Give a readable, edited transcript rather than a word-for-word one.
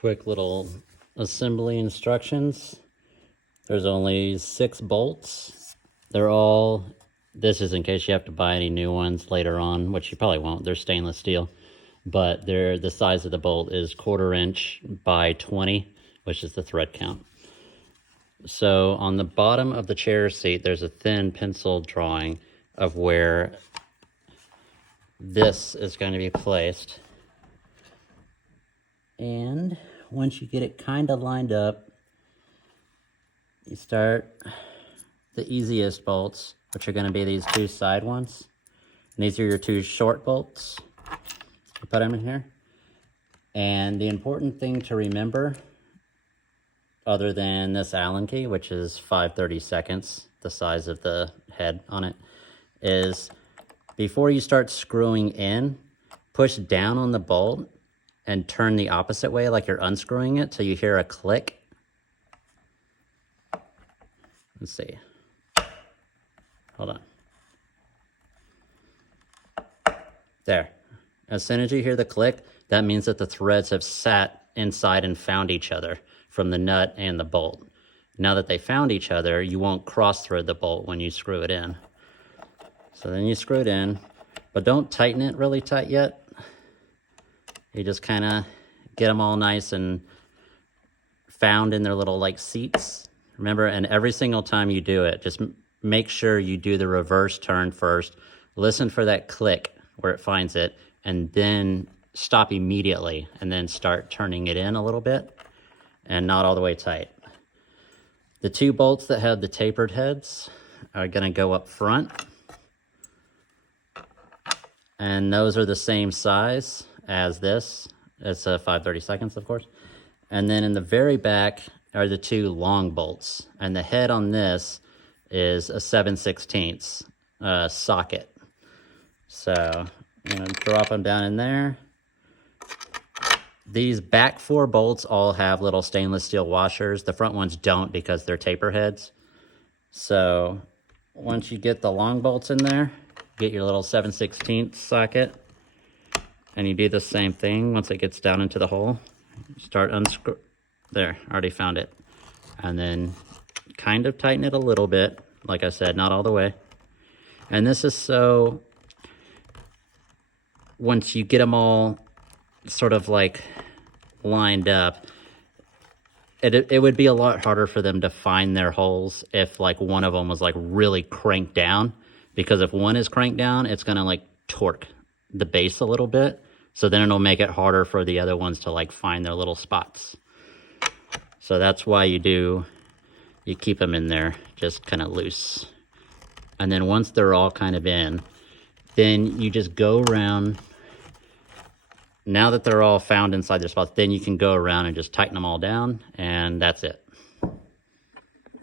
Quick little assembly instructions. There's only 6 bolts. They're all, this is in case you have to buy any new ones later on, which you probably won't. They're stainless steel, but the size of the bolt is 1/4 inch by 20, which is the thread count. So on the bottom of the chair seat, there's a thin pencil drawing of where this is going to be placed. And once you get it kind of lined up, you start the easiest bolts, which are going to be these 2 side ones. And these are your 2 short bolts. You put them in here. And the important thing to remember, other than this Allen key, which is 5/32, the size of the head on it, is before you start screwing in, push down on the bolt and turn the opposite way like you're unscrewing it till you hear a click. Let's see. Hold on. There. As soon as you hear the click, that means that the threads have sat inside and found each other from the nut and the bolt. Now that they found each other, you won't cross thread the bolt when you screw it in. So then you screw it in, but don't tighten it really tight yet. You just kind of get them all nice and found in their little like seats. Remember, and every single time you do it, just make sure you do the reverse turn first. Listen for that click where it finds it, and then stop immediately, and then start turning it in a little bit, and not all the way tight. The 2 bolts that have the tapered heads are gonna go up front. And those are the same size as this. It's a 5/32, of course. And then in the very back are the 2 long bolts. And the head on this is a 7/16 socket. So I'm gonna drop them down in there. These back 4 bolts all have little stainless steel washers. The front ones don't because they're taper heads. So once you get the long bolts in there, get your little 7/16 socket, and you do the same thing once it gets down into the hole. Start unscrew. There, already found it. And then kind of tighten it a little bit. Like I said, not all the way. And this is so once you get them all sort of like lined up, it would be a lot harder for them to find their holes if like one of them was like really cranked down. Because if one is cranked down, it's gonna like torque the base a little bit. So then it'll make it harder for the other ones to like find their little spots. So that's why you keep them in there just kind of loose. And then once they're all kind of in, then you just go around. Now that they're all found inside their spots, then you can go around and just tighten them all down, and that's it.